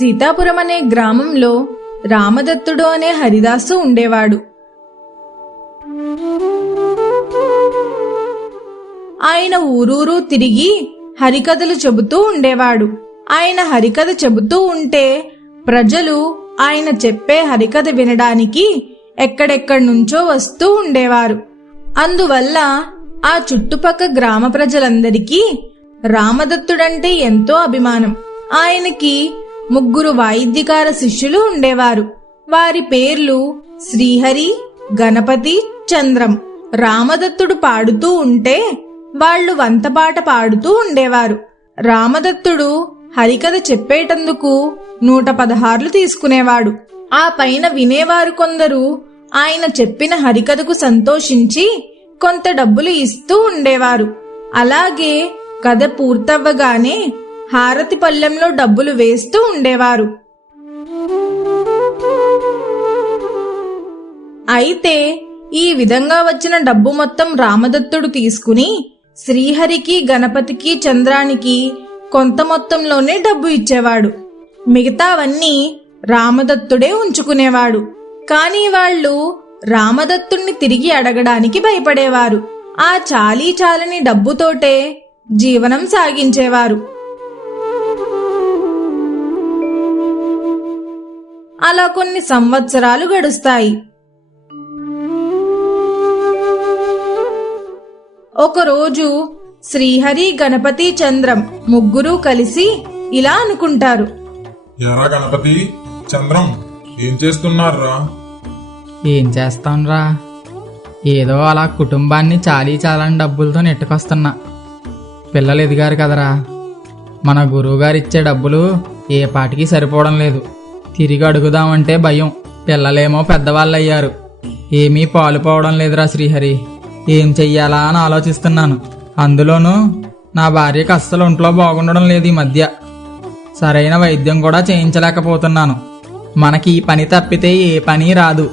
సీతాపురం అనే గ్రామంలో రామదత్తుడు అనే హరిదాసు ఉండేవాడు. ఆయన ఊరూరు తిరిగి హరికథలు చెబుతూ ఉండేవాడు. ఆయన హరికథ చెబుతూ ఉంటే ప్రజలు ఆయన చెప్పే హరికథ వినడానికి ఎక్కడెక్కడి నుంచో వస్తూ ఉండేవారు. అందువల్ల ఆ చుట్టుపక్క గ్రామ ప్రజలందరికీ రామదత్తుడంటే ఎంతో అభిమానం. ఆయనకి ముగ్గురు వాయిద్యకార శిష్యులు ఉండేవారు. వారి పేర్లు శ్రీహరి గణపతి చంద్రం. రామదత్తుడు పాడుతూ ఉంటే వాళ్ళు వంతపాట పాడుతూ ఉండేవారు. రామదత్తుడు హరికథ చెప్పేటందుకు నూట పదహార్లు తీసుకునేవాడు. ఆ పైన వినేవారు కొందరు ఆయన చెప్పిన హరికథకు సంతోషించి కొంత డబ్బులు ఇస్తూ ఉండేవారు. అలాగే కథ పూర్తవ్వగానే హారతి పళ్ళెంలో డబ్బులు వేస్తూ ఉండేవారు. అయితే ఈ విధంగా వచ్చిన డబ్బు మొత్తం రామదత్తుడు తీసుకుని శ్రీహరికి గణపతికి చంద్రానికి కొంత మొత్తంలోనే డబ్బు ఇచ్చేవాడు. మిగతావన్నీ రామదత్తుడే ఉంచుకునేవాడు. కానీ వాళ్ళు రామదత్తుణ్ణి తిరిగి అడగడానికి భయపడేవారు. ఆ చాలీ చాలని డబ్బుతోటే జీవనం సాగించేవారు. అలా కొన్ని సంవత్సరాలు గడుస్తాయి. ఒకరోజు శ్రీహరి గణపతి చంద్రం ముగ్గురు కలిసి ఇలా అనుకుంటారు. ఎరా గణపతి చంద్రం ఏం చేస్తున్నారా ఏం చేస్తాంరా ఏదో అలా కుటుంబాన్ని చాలీ చాలని డబ్బులతో నెట్టుకొస్తున్నా. పిల్లలు ఎదిగారు కదరా. మన గురువుగారు ఇచ్చే డబ్బులు ఏ పాటికి సరిపోవడం లేదు. తిరిగి అడుగుదామంటే భయం. పిల్లలేమో పెద్దవాళ్ళు అయ్యారు ఏమీ పాలుపోవడం లేదురా శ్రీహరి. ఏం చెయ్యాలా అని ఆలోచిస్తున్నాను. అందులోనూ నా భార్యకు అస్సలు ఒంట్లో బాగుండడం లేదు ఈ మధ్య. సరైన వైద్యం కూడా చేయించలేకపోతున్నాను. మనకి ఈ పని తప్పితే ఏ పని రాదు.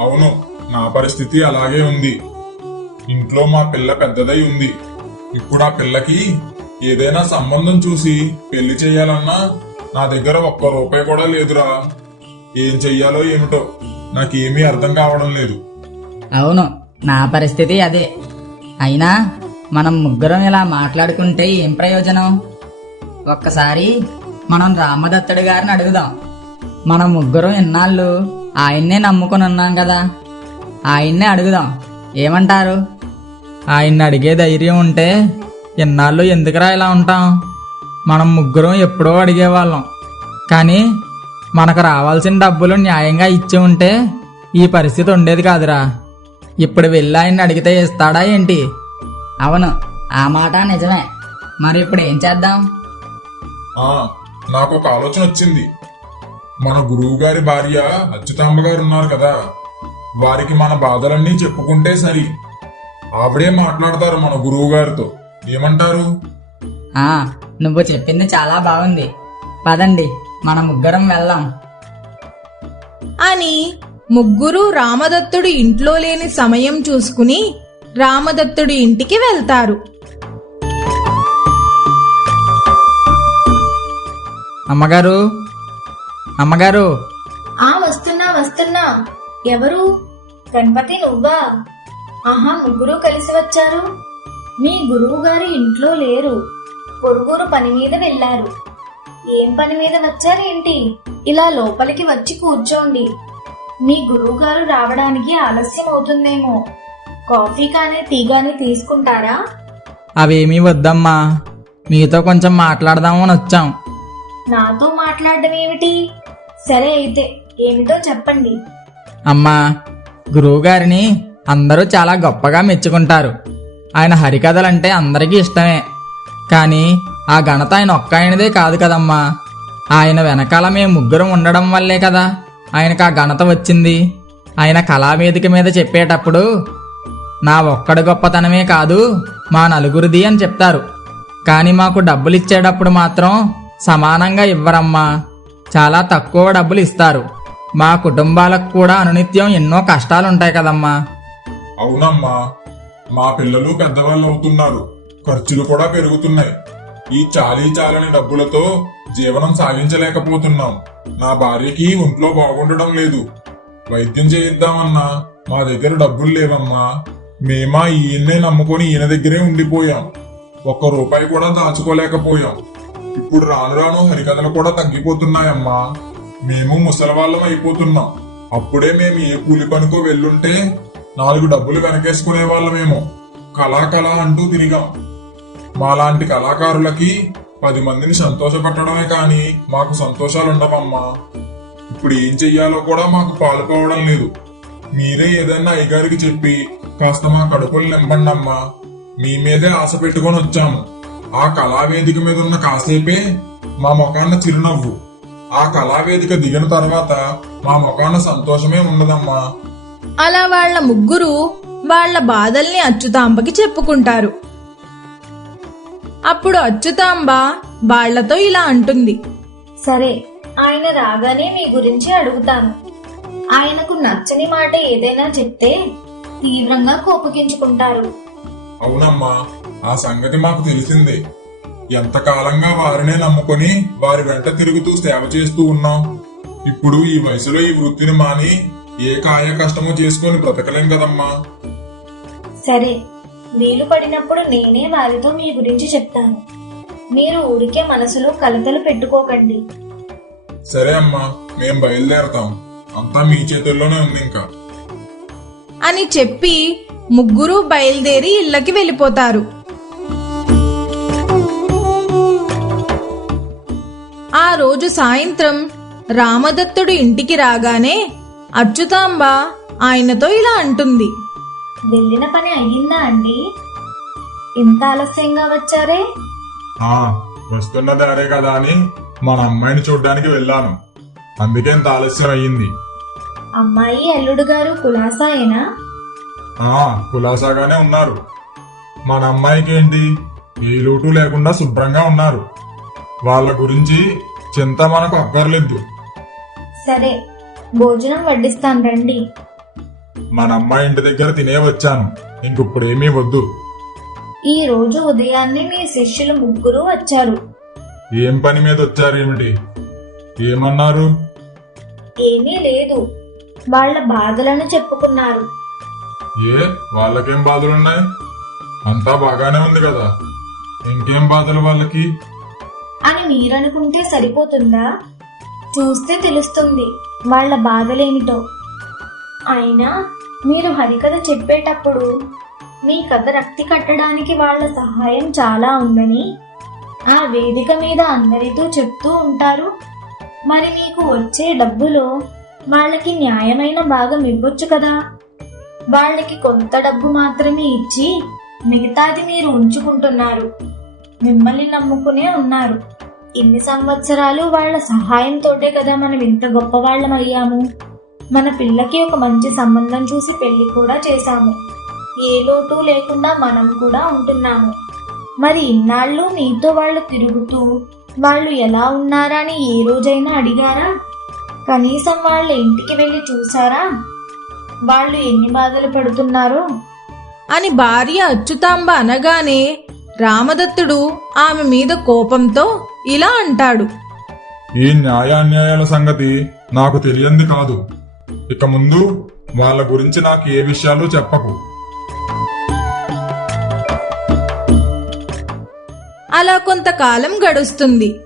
అవును నా పరిస్థితి అలాగే ఉంది. ఇంట్లో మా పిల్ల పెద్దదై ఉంది. ఇప్పుడు ఆ పిల్లకి ఏదైనా సంబంధం చూసి పెళ్ళి చేయాలన్నా నా దగ్గర ఒక్క రూపాయి కూడా లేదురా. ఏం చెయ్యాలో ఏమిటో నాకేమీ అర్థం కావడం లేదు. అవును నా పరిస్థితి అదే. అయినా మనం ముగ్గురం ఇలా మాట్లాడుకుంటే ఏం ప్రయోజనం? ఒక్కసారి మనం రామదత్తుడి గారిని అడుగుదాం. మనం ముగ్గురం ఇన్నాళ్ళు ఆయన్నే నమ్ముకుని ఉన్నాం కదా? ఆయన్నే అడుగుదాం. ఏమంటారు? ఆయన్ని అడిగే ధైర్యం ఉంటే ఇన్నాళ్ళు ఎందుకురా ఇలా ఉంటాం? మనం ముగ్గురం ఎప్పుడో అడిగేవాళ్ళం. కానీ మనకు రావాల్సిన డబ్బులు న్యాయంగా ఇచ్చి ఉంటే ఈ పరిస్థితి ఉండేది కాదురా. ఇప్పుడు వెళ్ళి ఆయన్ని అడిగితే ఇస్తాడా ఏంటి? అవును ఆ మాట నిజమే. మరి ఇప్పుడు ఏం చేద్దాం? ఆ నాకు ఒక ఆలోచన వచ్చింది. మన గురువు గారి భార్య అచ్యుతాంబ గారు ఉన్నారు కదా. వారికి మన బాధలన్నీ చెప్పుకుంటే సరి. ఆవిడే మాట్లాడతారు మన గురువు గారితో ఏమంటారు? ఆ నువ్వు చెప్పింది చాలా బాగుంది. పదండి మన ముగ్గురం వెళ్దాం. అని ముగ్గురు రామదత్తుడి ఇంట్లో లేని సమయం చూసుకుని రామదత్తుడి ఇంటికి వెళ్తారు. అమ్మగారు అమ్మగారు. ఆ వస్తున్నా వస్తున్నా. ఎవరు? గణపతి నువ్వా? ఆహా ముగ్గురు కలిసి వచ్చారు. మీ గురువు గారు ఇంట్లో లేరు. పొరుగురు పని మీద వెళ్ళారు. ఏం పని మీద వచ్చారేంటి ఇలా లోపలికి వచ్చి కూర్చోండి. మీ గురువు గారు రావడానికి ఆలస్యం అవుతుందేమో. కాఫీ కానీ టీ కానీ తీసుకుంటారా? అవేమీ వద్దమ్మా. మీతో కొంచెం మాట్లాడదామని వచ్చాం. నాతో మాట్లాడడం ఏమిటి? సరే అయితే ఏమిటో చెప్పండి. అమ్మా గురువుగారిని అందరూ చాలా గొప్పగా మెచ్చుకుంటారు. ఆయన హరికథలంటే అందరికీ ఇష్టమే. కానీ ఆ ఘనత ఆయన ఒక్క ఆయనదే కాదు కదమ్మా. ఆయన వెనకాల మేము ముగ్గురం ఉండడం వల్లే కదా ఆయనకు ఆ ఘనత వచ్చింది. ఆయన కళావేదిక మీద చెప్పేటప్పుడు నా ఒక్కడి గొప్పతనమే కాదు మా నలుగురిది అని చెప్తారు. కానీ మాకు డబ్బులు ఇచ్చేటప్పుడు మాత్రం సమానంగా ఇవ్వరమ్మా. చాలా తక్కువ డబ్బులు ఇస్తారు. మా కుటుంబాలకు కూడా అనునిత్యం ఎన్నో కష్టాలు ఉంటాయి కదమ్మా. అవునమ్మా. మా పిల్లలు పెద్దవాళ్ళు అవుతున్నారు ఖర్చులు కూడా పెరుగుతున్నాయి. ఈ చాలీ చాలని డబ్బులతో జీవనం సాగించలేకపోతున్నాం. నా భార్యకి ఒంట్లో బాగుండడం లేదు. వైద్యం చేయిద్దామన్నా మా దగ్గర డబ్బులు లేవమ్మా. మేమా ఈయన్నే నమ్ముకొని ఈయన దగ్గరే ఉండిపోయాం. ఒక్క రూపాయి కూడా దాచుకోలేకపోయాం. ఇప్పుడు రాను రాను హరికథలు కూడా తగ్గిపోతున్నాయమ్మా. మేము ముసలవాళ్ళం అయిపోతున్నాం. అప్పుడే మేము ఏ కూలి పనికో వెళ్ళుంటే నాలుగు డబ్బులు వెనకేసుకునే వాళ్ళమేమో కళా కళ అంటూ తిరిగాం. మాలాంటి కళాకారులకి పది మందిని సంతోషపెట్టడమే కానీ మాకు సంతోషాలు ఉండవమ్మా ఇప్పుడు ఏం చెయ్యాలో కూడా మాకు పాలుపోవడం లేదు. మీరే ఏదైనా అయ్యగారికి చెప్పి కాస్త మా కడుపులు నింపండి అమ్మా మీ మీదే ఆశ పెట్టుకొని వచ్చాము. ఆ కళావేదిక మీద ఉన్న కాసేపే మా ముఖాన్న చిరునవ్వు. ఆ కళావేదిక దిగిన తర్వాత మా ముఖాన సంతోషమే ఉండదమ్మా. అలా వాళ్ళ ముగ్గురు వాళ్ళ బాధల్ని అచ్యుతాంబకి చెప్పుకుంటారు. అప్పుడు అచ్యుతాంబ వాళ్ళతో ఇలా అంటుంది. సరే ఆయన రాగానే మీ గురించి అడుగుతాను. ఆయనకు నచ్చని మాట ఏదైనా చెప్తే తీవ్రంగా కోపగించుకుంటారు. అవునమ్మా ఆ సంగతి మాకు తెలిసిందే. ఎంతకాలంగా వారినే నమ్ముకొని వారి వెంట తిరుగుతూ సేవ చేస్తూ ఉన్నాం. ఇప్పుడు ఈ వయసులో ఈ వృత్తిని మాని ఏ కాయ కష్టమో చేసుకొని బ్రతకలేం కదమ్మా. సరే వీలు పడినప్పుడు నేనే వారితో మీ గురించి చెప్తాను. మీరు ఊరికే మనసులో కలతలు పెట్టుకోకండి. సరే అమ్మా మేం బయలుదేరతాం. అంతా మీ చేతుల్లోనే ఉంది ఇంకా. అని చెప్పి ముగ్గురు బయలుదేరి ఇళ్ళకి వెళ్ళిపోతారు. ఆ రోజు సాయంత్రం రామదత్తుడు ఇంటికి రాగానే అచ్యుతాంబ ఆయనతో ఇలా అంటుంది. వెళ్ళిన పని అయ్యిందా అండి? ఇంత ఆలస్యంగా వచ్చారే? ఆ వస్తున్న దారే కదా అని మన అమ్మాయిని చూడ్డానికి వెళ్ళాను. అందుకే ఇంత ఆలస్యం అయ్యింది. అమ్మాయి అల్లుడు గారు కులాసాయేనా? ఆ కులాసాగానే ఉన్నారు. మన అమ్మాయికి ఏంటి? ఏ లోటు లేకుండా శుభ్రంగా ఉన్నారు. వాళ్ళ గురించి చింత మనకు అక్కర్లేదు. సరే భోజనం వడ్డిస్తాను రండి. మన అమ్మాయి ఇంటి దగ్గర తినే వచ్చాను. ఇంకిప్పుడు ఏమీ వద్దు. ఈ రోజు ఉదయాన్నే మీ శిష్యులు ముగ్గురు వచ్చారు. ఏం పని మీద వచ్చారేమిటి ఏమన్నారు? ఏమీ లేదు. వాళ్ళ బాధలను చెప్పుకున్నారు. ఏ వాళ్ళకేం బాధలున్నాయి? అంతా బాగానే ఉంది కదా. ఇంకేం బాధలు వాళ్ళకి? అని మీరనుకుంటే సరిపోతుందా? చూస్తే తెలుస్తుంది. వాళ్ళ బాధలేమిటో. అయినా మీరు హరికథ చెప్పేటప్పుడు మీ కథ రక్తి కట్టడానికి వాళ్ళ సహాయం చాలా ఉందని ఆ వేదిక మీద అందరితో చెప్తూ ఉంటారు. మరి మీకు వచ్చే డబ్బులో వాళ్ళకి న్యాయమైన భాగం ఇవ్వొచ్చు కదా? వాళ్ళకి కొంత డబ్బు మాత్రమే ఇచ్చి మిగతాది మీరు ఉంచుకుంటున్నారు. మిమ్మల్ని నమ్ముకునే ఉన్నారు. ఇన్ని సంవత్సరాలు వాళ్ళ సహాయంతోటే కదా మనం ఇంత గొప్ప అయ్యాము మన పిల్లకి ఒక మంచి సంబంధం చూసి పెళ్ళి కూడా చేశాము. ఏ లోటు లేకుండా మనం కూడా ఉంటున్నాము. మరి ఇన్నాళ్ళు మీతో వాళ్ళు తిరుగుతూ వాళ్ళు ఎలా ఉన్నారా అని ఏ రోజైనా అడిగారా? కనీసం వాళ్ళ ఇంటికి వెళ్ళి చూసారా వాళ్ళు ఎన్ని బాధలు పడుతున్నారో? అని భార్య అచ్యుతాంబ అనగానే రామదత్తుడు ఆమె మీద కోపంతో ఇలా అంటాడు. ఈ న్యాయాన్యాయాల సంగతి నాకు తెలియంది కాదు. ఇక ముందు వాళ్ళ గురించి నాకు ఏ విషయాలు చెప్పకు. అలా కొంతకాలం గడుస్తుంది.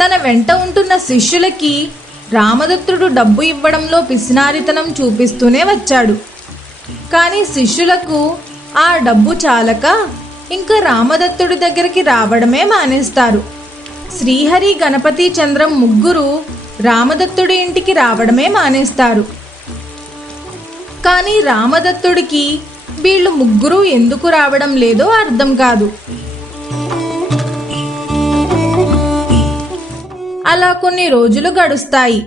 తన వెంట ఉంటున్న శిష్యులకి రామదత్తుడు డబ్బు ఇవ్వడంలో పిసినారితనం చూపిస్తూనే వచ్చాడు. కానీ శిష్యులకు ఆ డబ్బు చాలక ఇంకా రామదత్తుడి దగ్గరికి రావడమే మానేస్తారు. శ్రీహరి గణపతి చంద్రం ముగ్గురు రామదత్తుడి ఇంటికి రావడమే మానేస్తారు. కానీ రామదత్తుడికి వీళ్ళు ముగ్గురు ఎందుకు రావడం లేదో అర్థం కాదు. అలా కొన్ని రోజులు గడుస్తాయి.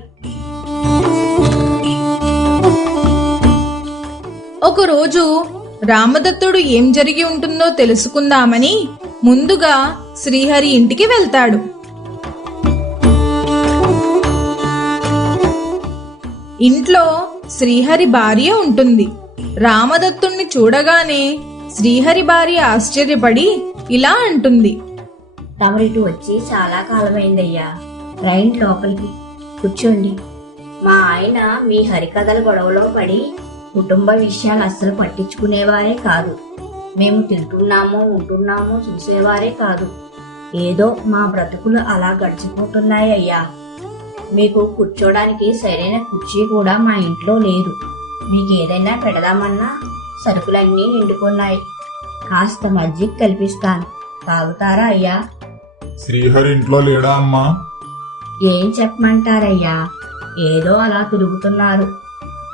ఒకరోజు రామదత్తుడు ఏం జరిగి ఉంటుందో తెలుసుకుందామని ముందుగా శ్రీహరి ఇంటికి వెళ్తాడు. ఇంట్లో శ్రీహరి భార్య ఉంటుంది. రామదత్తుణ్ణి చూడగానే శ్రీహరి భార్య ఆశ్చర్యపడి ఇలా అంటుంది. తమరిటు వచ్చి చాలా కాలమైందయ్యా. రైన్ లోపలికి. కూర్చోండి. మా ఆయన మీ హరికథల గొడవలో పడి కుటుంబ విషయాలు అస్సలు పట్టించుకునేవారే కాదు. మేము తింటున్నాము ఉంటున్నాము చూసేవారే కాదు. ఏదో మా బ్రతుకులు అలా గడిచిపోతున్నాయి అయ్యా మీకు కూర్చోడానికి సరైన కుర్చీ కూడా మా ఇంట్లో లేదు. మీకు ఏదైనా పెడదామన్నా సరుకులన్నీ నిండుకున్నాయి కాస్త మజ్జిగ కల్పిస్తాను. తాగుతారా అయ్యా? శ్రీహరి ఇంట్లో లేడా అమ్మా? ఏం చెప్పమంటారయ్యా? ఏదో అలా తిరుగుతున్నారు.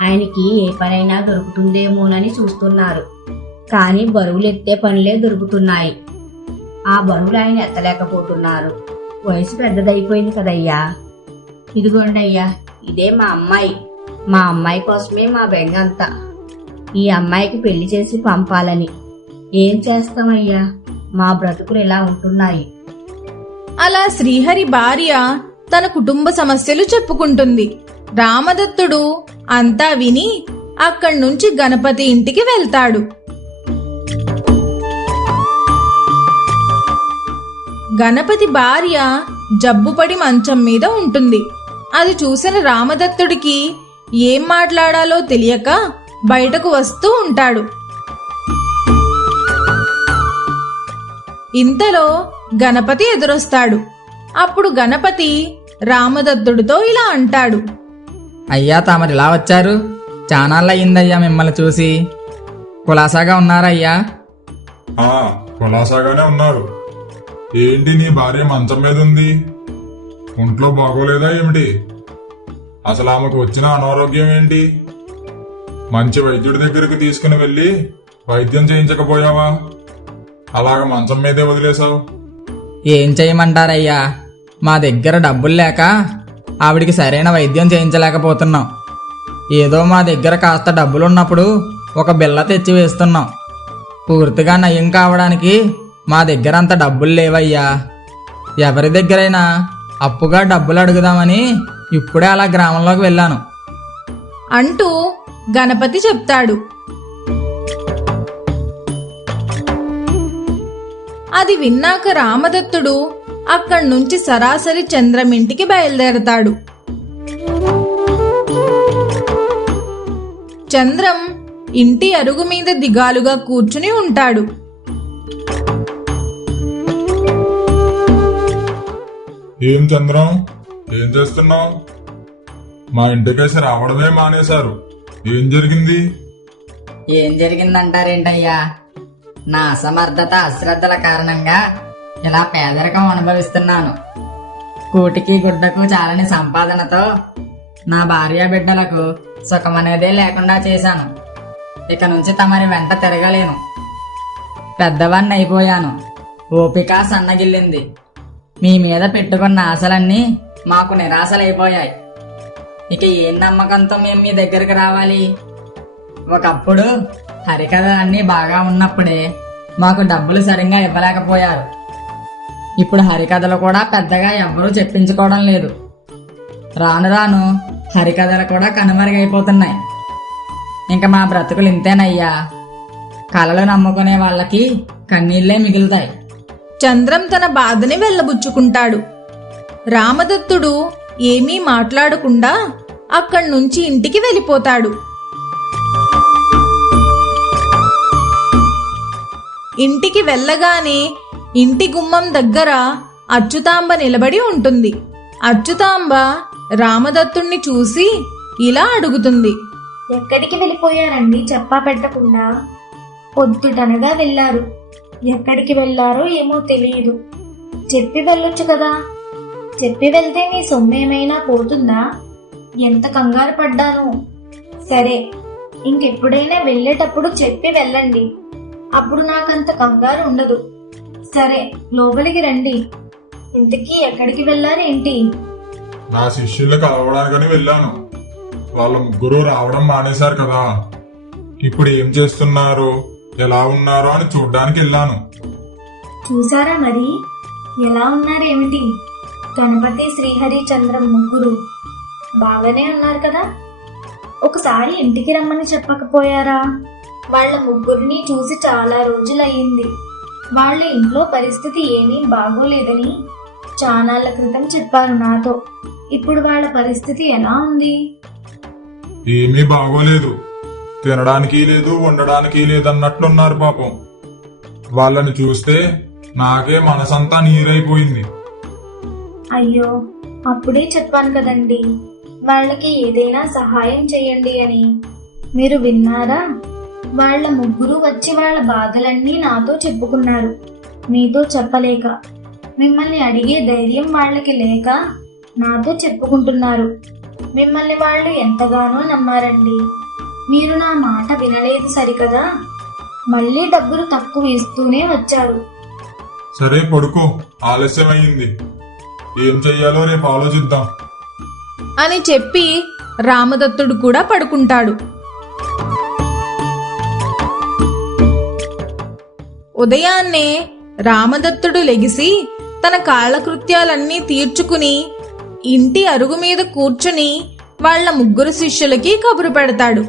ఆయనకి ఏ పనైనా దొరుకుతుందేమోనని చూస్తున్నారు. కానీ బరువులు ఎత్తే పనులే దొరుకుతున్నాయి. ఆ బరువులు ఆయన ఎత్తలేకపోతున్నారు. వయసు పెద్దదైపోయింది కదయ్యా? ఇదిగోండి అయ్యా ఇదే మా అమ్మాయి. మా అమ్మాయి కోసమే మా బెంగ అంతా. ఈ అమ్మాయికి పెళ్ళి చేసి పంపాలని. ఏం చేస్తామయ్యా? మా బ్రతుకులు ఇలా ఉంటున్నాయి? అలా శ్రీహరి భార్య తన కుటుంబ సమస్యలు చెప్పుకుంటుంది. రామదత్తుడు అంతా విని అక్కడి నుంచి గణపతి ఇంటికి వెళ్తాడు. గణపతి భార్య జబ్బుపడి మంచం మీద ఉంటుంది. అది చూసిన రామదత్తుడికి ఏం మాట్లాడాలో తెలియక బయటకు వస్తూ ఉంటాడు. ఇంతలో గణపతి ఎదురొస్తాడు. అప్పుడు గణపతి రామదత్తుడితో ఇలా అంటాడు. అయ్యా తమరిలా వచ్చారు? చానాళ్ళయిందయ్యా మిమ్మల్ని చూసి. కులాసాగా ఉన్నారయ్యా ఆ కులాసాగానే ఉన్నారు. ఏంటి నీ భార్య మంచం మీద ఉంది? ఒంట్లో బాగోలేదా ఏమిటి? అసలు ఆమెకు వచ్చిన అనారోగ్యం ఏంటి? మంచి వైద్యుడి దగ్గరికి తీసుకుని వెళ్ళి వైద్యం చేయించకపోయావా? అలాగ మంచం మీదే వదిలేశావు. ఏం చేయమంటారయ్యా? మా దగ్గర డబ్బులు లేక ఆవిడికి సరైన వైద్యం చేయించలేకపోతున్నాం. ఏదో మా దగ్గర కాస్త డబ్బులున్నప్పుడు ఒక బిల్ల తెచ్చి వేస్తున్నాం. పూర్తిగా నయం కావడానికి మా దగ్గర అంత డబ్బులు లేవయ్యా. ఎవరి దగ్గరైనా అప్పుగా డబ్బులు అడుగుదామని ఇప్పుడే అలా గ్రామంలోకి వెళ్ళాను. అంటూ గణపతి చెప్తాడు. అది విన్నాక రామదత్తుడు అక్కడి నుంచి సరాసరి చంద్రం ఇంటికి బయలుదేరతాడు. చంద్రం ఇంటి అరుగు మీద దిగాలుగా కూర్చుని ఉంటాడు. ఏం చంద్రం? ఏం చేస్తున్నావు? మా ఇంటికేసి రావడమే మానేశారు. ఏం జరిగింది? ఏం జరిగిందంటారేంటయ్యా? నా అసమర్థత అశ్రద్ధల కారణంగా ఇలా పేదరికం అనుభవిస్తున్నాను. కూటికి గుడ్డకు చాలని సంపాదనతో నా భార్య బిడ్డలకు సుఖమనేదే లేకుండా చేశాను. ఇక నుంచి తమరి వెంట తిరగలేను. పెద్దవాణ్ణి అయిపోయాను ఓపిక సన్నగిల్లింది. మీ మీద పెట్టుకున్న ఆశలన్నీ మాకు నిరాశలైపోయాయి. ఇక ఏం నమ్మకంతో మేము మీ దగ్గరికి రావాలి? ఒకప్పుడు హరికథ అన్నీ బాగా ఉన్నప్పుడే మాకు డబ్బులు సరిగ్గా ఇవ్వలేకపోయారు. ఇప్పుడు హరికథలు కూడా పెద్దగా ఎవ్వరూ చెప్పించుకోవడం లేదు. రాను రాను హరికథలు కూడా కనుమరుగైపోతున్నాయి. ఇంకా మా బ్రతుకులు ఇంతేనయ్యా. కళలు నమ్ముకునే వాళ్ళకి కన్నీళ్ళే మిగులుతాయి. చంద్రం తన బాధని వెళ్ళబుచ్చుకుంటాడు. రామదత్తుడు ఏమీ మాట్లాడకుండా అక్కడి నుంచి ఇంటికి వెళ్ళిపోతాడు. ఇంటికి వెళ్ళగానే ఇంటి గుమ్మం దగ్గర అచ్యుతాంబ నిలబడి ఉంటుంది. అచ్యుతాంబ రామదత్తుణ్ణి చూసి ఇలా అడుగుతుంది. ఎక్కడికి వెళ్ళిపోయారండి చెప్పా పెట్టకుండా? పొద్దుటనగా వెళ్ళారు. ఎక్కడికి వెళ్ళారో ఏమో తెలియదు చెప్పి వెళ్ళొచ్చు కదా. చెప్పి వెళ్తే మీ సొమ్ము ఏమైనా పోతుందా? ఎంత కంగారు పడ్డాను. సరే ఇంకెప్పుడైనా వెళ్ళేటప్పుడు చెప్పి వెళ్ళండి. అప్పుడు నాకంత కంగారు ఉండదు. సరే లోపలికి రండి. ఇంతకీ ఎక్కడికి వెళ్ళారేంటి? నా శిష్యులు కలవడానికని వెళ్ళాను. వాళ్ళ ముగ్గురు రావడం మానేశారు కదా. ఇప్పుడు ఏం చేస్తున్నారు? ఎలా ఉన్నారో అని చూడ్డానికి వెళ్ళాను. చూసారా మరి? ఎలా ఉన్నారేమిటి గణపతి శ్రీహరి చంద్రం ముగ్గురు. బాగానే ఉన్నారు కదా? ఒకసారి ఇంటికి రమ్మని చెప్పకపోయారా? వాళ్ళ ముగ్గురిని చూసి చాలా రోజులయ్యింది. వాళ్ళ ఇంట్లో పరిస్థితి ఏమీ బాగోలేదని చానాళ్ళ క్రితం చెప్పారు నాతో. ఇప్పుడు వాళ్ళ పరిస్థితి ఎలా ఉంది? ఏమీ బాగోలేదు. తినడానికి లేదు ఉండడానికి లేదన్నట్లున్నారు పాపం. వాళ్ళని చూస్తే నాకే మనసంతా నీరైపోయింది. అయ్యో అప్పుడే చెప్పాను కదండి వాళ్ళకి ఏదైనా సహాయం చేయండి అని. మీరు విన్నారా? వాళ్ళ ముగ్గురు వచ్చి వాళ్ళ బాధలన్నీ నాతో చెప్పుకున్నారు. మీతో చెప్పలేక మిమ్మల్ని అడిగే ధైర్యం వాళ్ళకి లేక నాతో చెప్పుకుంటున్నారు. మిమ్మల్ని వాళ్ళు ఎంతగానో నమ్మారండి. మీరు నా మాట వినలేదు సరికదా? మళ్ళీ డబ్బులు తక్కువ ఇస్తూనే వచ్చారు. సరే పడుకో. ఆలస్యమైంది. ఏం చెయ్యాలో రేపు ఆలోచిద్దాం. అని చెప్పి రామదత్తుడు కూడా పడుకుంటాడు. ఉదయాన్నే రామదత్తుడు లెగిసి తన కాళ్ళకృత్యాలన్నీ తీర్చుకుని ఇంటి అరుగు మీద కూర్చుని వాళ్ళ ముగ్గురు శిష్యులకి కబురు పెడతాడు.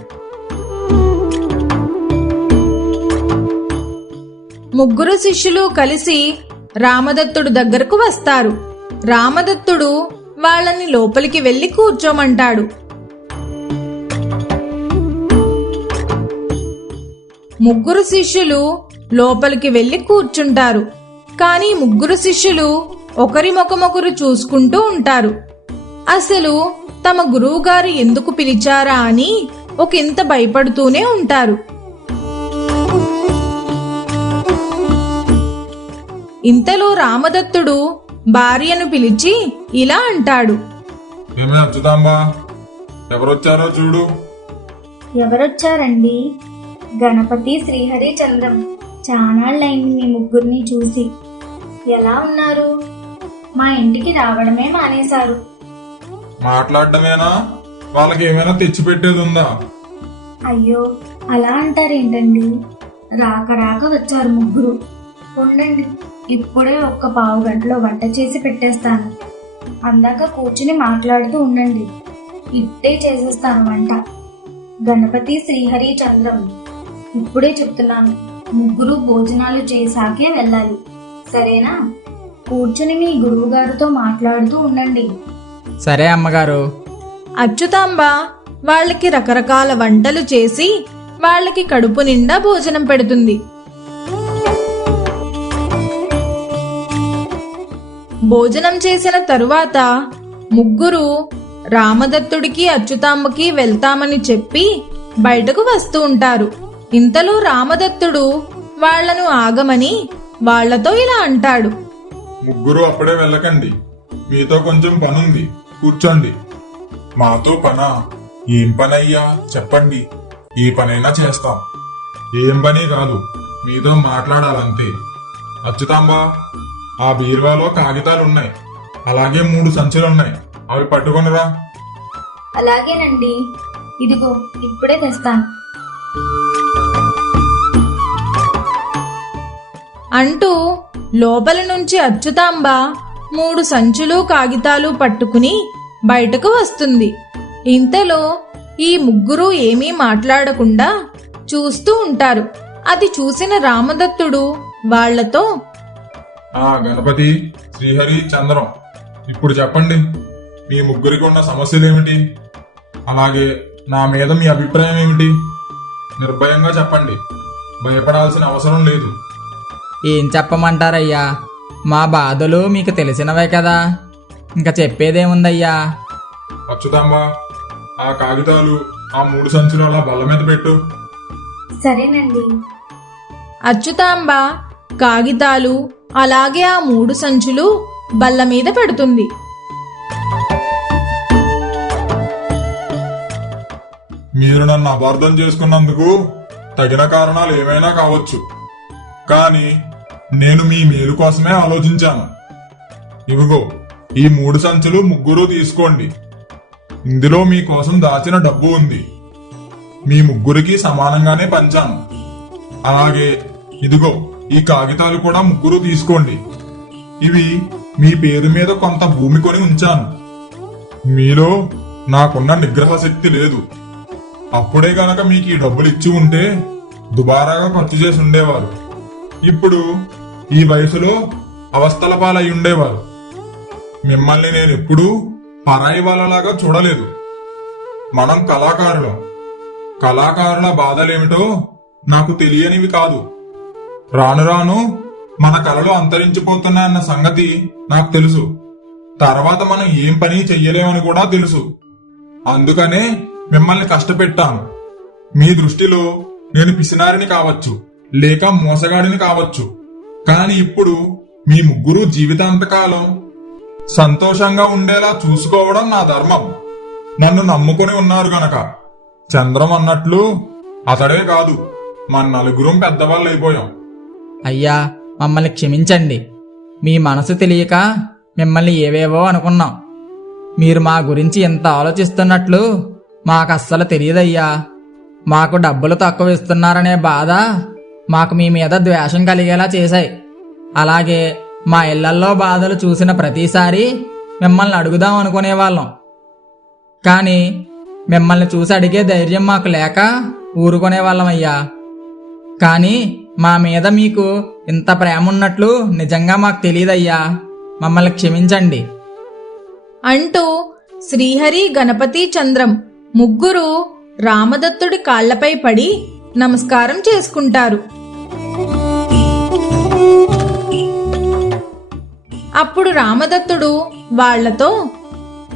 ముగ్గురు శిష్యులు కలిసి రామదత్తుడు దగ్గరకు వస్తారు. రామదత్తుడు వాళ్ళని లోపలికి వెళ్ళి కూర్చోమంటాడు. ముగ్గురు శిష్యులు లోపలికి వెళ్ళి కూర్చుంటారు. కానీ ముగ్గురు శిష్యులు ఒకరి ముఖమొకరు చూసుకుంటూ ఉంటారు. అసలు తమ గురువుగారు ఎందుకు పిలిచారా అని ఒకంత భయపడుతూనే ఉంటారు. ఇంతలో రామదత్తుడు భార్యను పిలిచి ఇలా అంటాడు. ఏమి ఎవరొచ్చారో చూడు. ఎవరొచ్చారండి? గణపతి శ్రీహరి చంద్రం. చానాళ్ళైంది మీ ముగ్గురిని చూసి. ఎలా ఉన్నారు? మా ఇంటికి రావడమే మానేశారు. మాట్లాడటమేనా వాళ్ళకి ఏమైనా తెచ్చిపెట్టేది ఉందా అయ్యో అలా అంటారేంటండి? రాక రాక వచ్చారు ముగ్గురు. ఉండండి. ఇప్పుడే ఒక్క పావు గంటలో వంట చేసి పెట్టేస్తాను. అందాక కూర్చుని మాట్లాడుతూ ఉండండి. ఇట్టే చేసేస్తాను వంట. గణపతి శ్రీహరి చంద్రం. ఇప్పుడే చెప్తున్నాను. ముగ్గురు భోజనాలు చేశాకే వెళ్ళాలి. సరేనా? కూర్చుని మీ గురువు గారితో మాట్లాడుతూ ఉండండి. సరే అమ్మగారు. అచ్యుతాంబ వాళ్ళకి రకరకాల వంటలు చేసి వాళ్ళకి కడుపు నిండా భోజనం పెడుతుంది. భోజనం చేసిన తరువాత ముగ్గురు రామదత్తుడికి అచ్యుతాంబకి వెళ్తామని చెప్పి బయటకు వస్తూ ఉంటారు. ఇంతలో రామదత్తుడు వాళ్ళను ఆగమని వాళ్ళతో ఇలా అంటాడు. ముగ్గురు అప్పుడే వెళ్ళకండి. మీతో కొంచెం పనుంది. కూర్చోండి. మాతో పనా? ఏం పనయ్యా? చెప్పండి. ఏ పనైనా చేస్తాం. ఏం పని కాదు. మీతో మాట్లాడాలంతే. అచ్యుతాంబా ఆ బీరువాలో కాగితాలున్నాయి. అలాగే మూడు సంచులున్నాయి. అవి పట్టుకొనిరా. అలాగేనండి. ఇదిగో ఇప్పుడే తెస్తాను. అంటూ లోపల నుంచి అచ్యుతాంబ మూడు సంచులు కాగితాలు పట్టుకుని బయటకు వస్తుంది. ఇంతలో ఈ ముగ్గురు ఏమీ మాట్లాడకుండా చూస్తూ ఉంటారు. అది చూసిన రామదత్తుడు వాళ్ళతో ఆ గణపతి శ్రీహరి చంద్రం. ఇప్పుడు చెప్పండి మీ ముగ్గురికి ఉన్న సమస్యలు ఏమిటి? అలాగే నా మీద మీ అభిప్రాయం ఏమిటి? నిర్భయంగా చెప్పండి. భయపడాల్సిన అవసరం లేదు. ఏం చెప్పమంటారయ్యా? మా బాధలు మీకు తెలిసినవే కదా. ఇంకా చెప్పేదేముందయ్యా? అచ్యుతాంబ ఆ కాగితాలు ఆ మూడు సంచులు అలా బల్ల మీద పెట్టు. సరేనండి. అచ్యుతాంబ కాగితాలు అలాగే ఆ మూడు సంచులు బల్ల మీద పెడుతుంది. మీరు నన్ను అపార్థం చేసుకున్నందుకు తగిన కారణాలు ఏమైనా కావచ్చు. కానీ నేను మీ మేలు కోసమే ఆలోచించాను. ఇవిగో ఈ మూడు సంచులు ముగ్గురు తీసుకోండి. ఇందులో మీకోసం దాచిన డబ్బు ఉంది. మీ ముగ్గురికి సమానంగానే పంచాను. అలాగే ఇదిగో ఈ కాగితాలు కూడా ముగ్గురు తీసుకోండి. ఇవి మీ పేరు మీద కొంత భూమి కొని ఉంచాను. మీలో నాకున్న నిగ్రహ శక్తి లేదు. అప్పుడే గనక మీకు ఈ డబ్బులు ఇచ్చి ఉంటే దుబారాగా ఖర్చు చేసి ఉండేవారు. ఇప్పుడు ఈ వయసులో అవస్థల పాలై ఉండేవారు. మిమ్మల్ని నేను ఎప్పుడూ పరాయి వాళ్ళలాగా చూడలేదు. మనం కళాకారులం. కళాకారుల బాధలేమిటో నాకు తెలియనివి కాదు. రాను రాను మన కళలు అంతరించిపోతున్నాయన్న సంగతి నాకు తెలుసు. తర్వాత మనం ఏం పని చెయ్యలేమని కూడా తెలుసు. అందుకనే మిమ్మల్ని కష్టపెట్టాను. మీ దృష్టిలో నేను పిసినారిని కావచ్చు లేక మోసగాడిని కావచ్చు. కానీ ఇప్పుడు మీ ముగ్గురు జీవితాంతకాలం సంతోషంగా ఉండేలా చూసుకోవడం నా ధర్మం. నన్ను నమ్ముకొని ఉన్నారు గనక. చంద్రం అన్నట్లు అతడే కాదు మన నలుగురం పెద్దవాళ్ళు అయిపోయాం అయ్యా మమ్మల్ని క్షమించండి. మీ మనసు తెలియక మిమ్మల్ని ఏవేవో అనుకున్నాం. మీరు మా గురించి ఎంత ఆలోచిస్తున్నట్లు మాకు అస్సలు తెలియదయ్యా. మాకు డబ్బులు తక్కువ ఇస్తున్నారనే బాధ మాకు మీ మీద ద్వేషం కలిగేలా చేశాయి. అలాగే మా ఇళ్ళల్లో బాధలు చూసిన ప్రతిసారి మిమ్మల్ని అడుగుదాం అనుకునేవాళ్ళం కానీ మిమ్మల్ని చూసి అడిగే ధైర్యం మాకు లేక ఊరుకునేవాళ్ళమయ్యా కానీ మా మీద మీకు ఇంత ప్రేమ ఉన్నట్లు నిజంగా మాకు తెలియదయ్యా మమ్మల్ని క్షమించండి. అంటూ శ్రీహరి గణపతి చంద్రం ముగ్గురు రామదత్తుడి కాళ్ళపై పడి నమస్కారం చేసుకుంటారు. అప్పుడు రామదత్తుడు వాళ్ళతో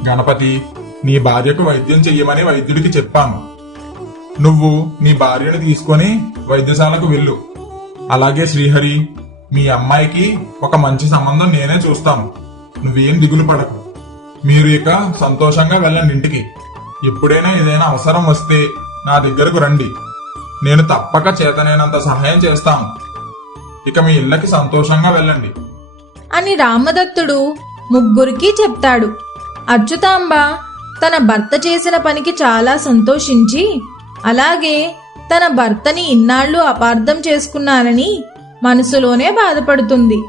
గణపతి నీ భార్యకు వైద్యం చెయ్యమని వైద్యుడికి చెప్పాను. నువ్వు నీ భార్యను తీసుకొని వైద్యశాలకు వెళ్ళు. అలాగే శ్రీహరి మీ అమ్మాయికి ఒక మంచి సంబంధం నేనే చూస్తాను నువ్వేం దిగులు పడకు. మీరు ఇక సంతోషంగా వెళ్ళండి ఇంటికి. ఎప్పుడైనా ఏదైనా అవసరం వస్తే నా దగ్గరకు రండి. నేను తప్పక చేతనైనంత సహాయం చేస్తాను. ఇక మీ ఇళ్ళకి సంతోషంగా వెళ్ళండి. అని రామదత్తుడు ముగ్గురికి చెప్తాడు. అచ్యుతాంబ తన భర్త చేసిన పనికి చాలా సంతోషించి అలాగే తన భర్తని ఇన్నాళ్ళు అపార్థం చేసుకున్నానని మనసులోనే బాధపడుతుంది.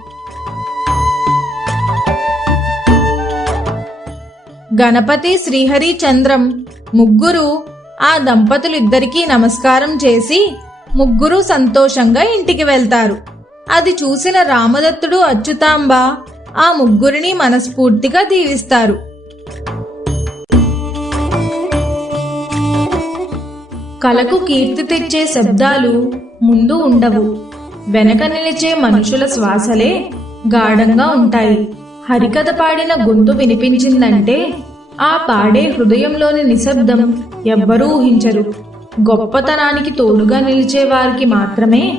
గణపతి శ్రీహరి చంద్రం ముగ్గురు ఆ దంపతులిద్దరికీ నమస్కారం చేసి ముగ్గురు సంతోషంగా ఇంటికి వెళ్తారు. అది చూసిన రామదత్తుడు అచ్యుతాంబ ఆ ముగ్గురిని మనస్ఫూర్తిగా దీవిస్తారు. కలకు కీర్తి తెచ్చే శబ్దాలు ముందు ఉండవు. వెనక నిలిచే మనుషుల శ్వాసలే గాఢంగా ఉంటాయి. హరికథ పాడిన గొంతు వినిపించిందంటే ఆ పాడే హృదయంలోని నిశ్శబ్దం ఎవ్వరూ ఊహించరు. గొప్పతనానికి తోడుగా నిలిచే వారికి మాత్రమే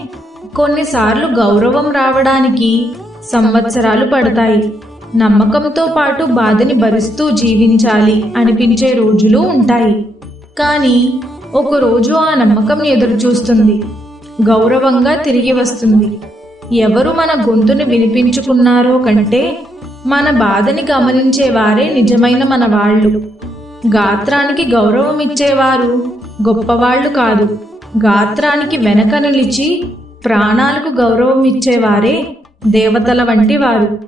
కొన్నిసార్లు గౌరవం రావడానికి సంవత్సరాలు పడతాయి. నమ్మకంతో పాటు బాధని భరిస్తూ జీవించాలి అనిపించే రోజులు ఉంటాయి. కానీ ఒక రోజు ఆ నమ్మకం ఎదురుచూస్తుంది. గౌరవంగా తిరిగి వస్తుంది. ఎవరు మన గొంతుని వినిపించుకున్నారో కంటే మన బాధని గమనించేవారే నిజమైన మన వాళ్ళు. గాత్రానికి గౌరవం ఇచ్చేవారు గొప్పవాళ్ళు కాదు. గాత్రానికి వెనక నిలిచి ప్రాణాలకు గౌరవం ఇచ్చేవారే దేవతల వంటి వారు.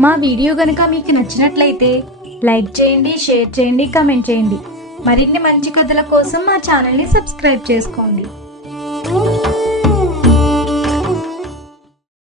మా వీడియో గనక మీకు నచ్చినట్లయితే లైక్ చేయండి షేర్ చేయండి కమెంట్ చేయండి. మరిన్ని మంచి కథల కోసం మా ఛానల్ని సబ్స్క్రైబ్ చేసుకోండి.